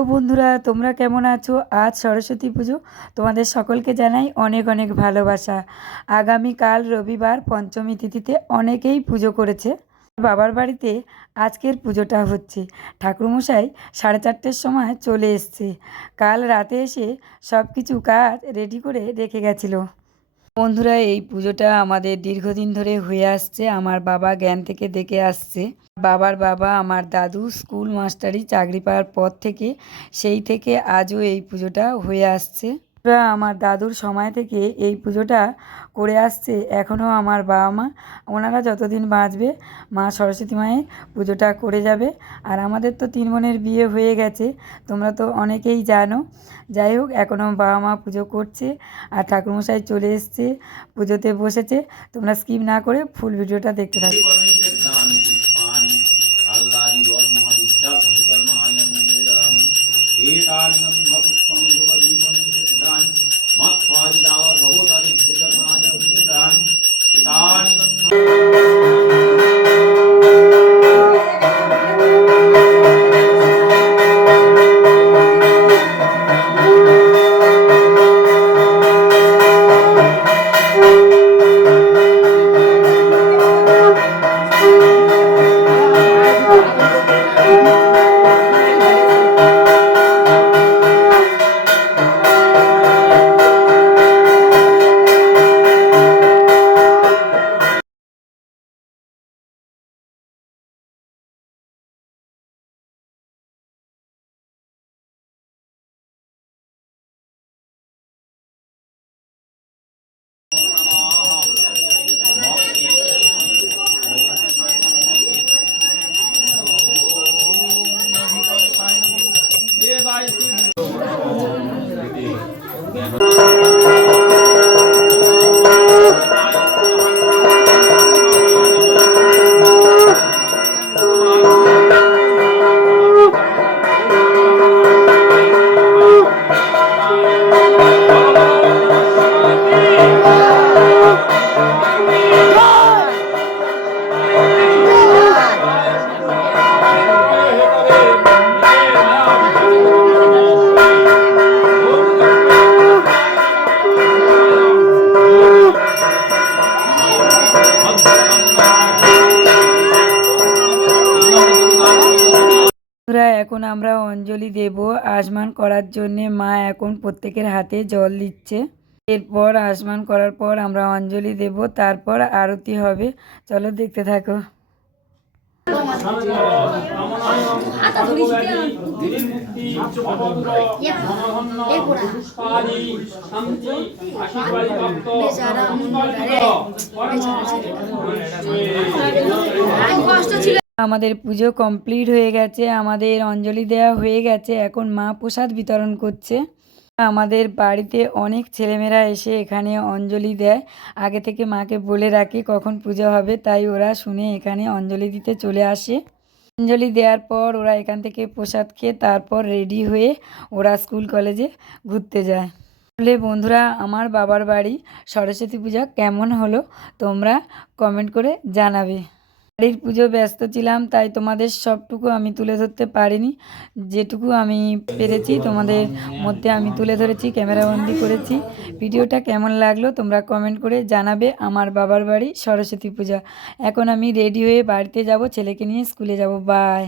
তো বন্ধুরা, তোমরা কেমন আছো? আজ সরস্বতী পুজো, তোমাদের সকলকে জানাই অনেক অনেক ভালোবাসা। আগামীকাল রবিবার পঞ্চমী তিথিতে অনেকেই পুজো করেছে। বাবার বাড়িতে আজকের পুজোটা হচ্ছে। ঠাকুরমশাই 4:30-র সময় চলে এসছে। কাল রাতে এসে সব কিছু কাজ রেডি করে রেখে গেছিলো। বন্ধুরা, এই পুজোটা আমাদের দীর্ঘদিন ধরে হয়ে আসছে। আমার বাবা জ্ঞান থেকে দেখে আসছে। বাবার বাবা আমার দাদু স্কুল মাস্টারি চাকরি পাওয়ার পর থেকে, সেই থেকে আজও এই পুজোটা হয়ে আসছে। আমার দাদুর সময় থেকে এই পুজোটা করে আসছে। এখনও আমার বাবা মা ওনারা যতদিন বাঁচবে মা সরস্বতী মায়ের পুজোটা করে যাবে। আর আমাদের তো 3 বোনের বিয়ে হয়ে গেছে, তোমরা তো অনেকেই জানো। যাই হোক, এখনও বাবা মা পুজো করছে আর ঠাকুরমশাই চলে এসছে, পুজোতে বসেছে। তোমরা স্কিপ না করে ফুল ভিডিওটা দেখতে থাকো। এখন আমরা অঞ্জলি দেব আসমান করার জন্যে। মা এখন প্রত্যেকের হাতে জল দিচ্ছে। এরপর আসমান করার পর আমরা অঞ্জলি দেব, তারপর আরতি হবে। চলো দেখতে থাকো। আমাদের পুজো কমপ্লিট হয়ে গেছে, আমাদের অঞ্জলি দেওয়া হয়ে গেছে। এখন মা প্রসাদ বিতরণ করছে। আমাদের বাড়িতে অনেক ছেলেমেয়েরা এসে এখানে অঞ্জলি দেয়। আগে থেকে মাকে বলে রাখি কখন পুজো হবে, তাই ওরা শুনে এখানে অঞ্জলি দিতে চলে আসে। অঞ্জলি দেওয়ার পর ওরা এখান থেকে প্রসাদ খেয়ে তারপর রেডি হয়ে ওরা স্কুল কলেজে ঘুরতে যায়। বলে বন্ধুরা, আমার বাবার বাড়ি সরস্বতী পূজা কেমন হলো তোমরা কমেন্ট করে জানাবে। বাড়ির পুজো ব্যস্ত ছিলাম, তাই তোমাদের সবটুকু আমি তুলে ধরতে পারিনি। যেটুকু আমি পেরেছি তোমাদের মধ্যে আমি তুলে ধরেছি, ক্যামেরাবন্দি করেছি। ভিডিওটা কেমন লাগলো তোমরা কমেন্ট করে জানাবে। আমার বাবার বাড়ি সরস্বতী পূজা। এখন আমি রেডি হয়ে বাড়িতে যাব, ছেলেকে নিয়ে স্কুলে যাব। বাই।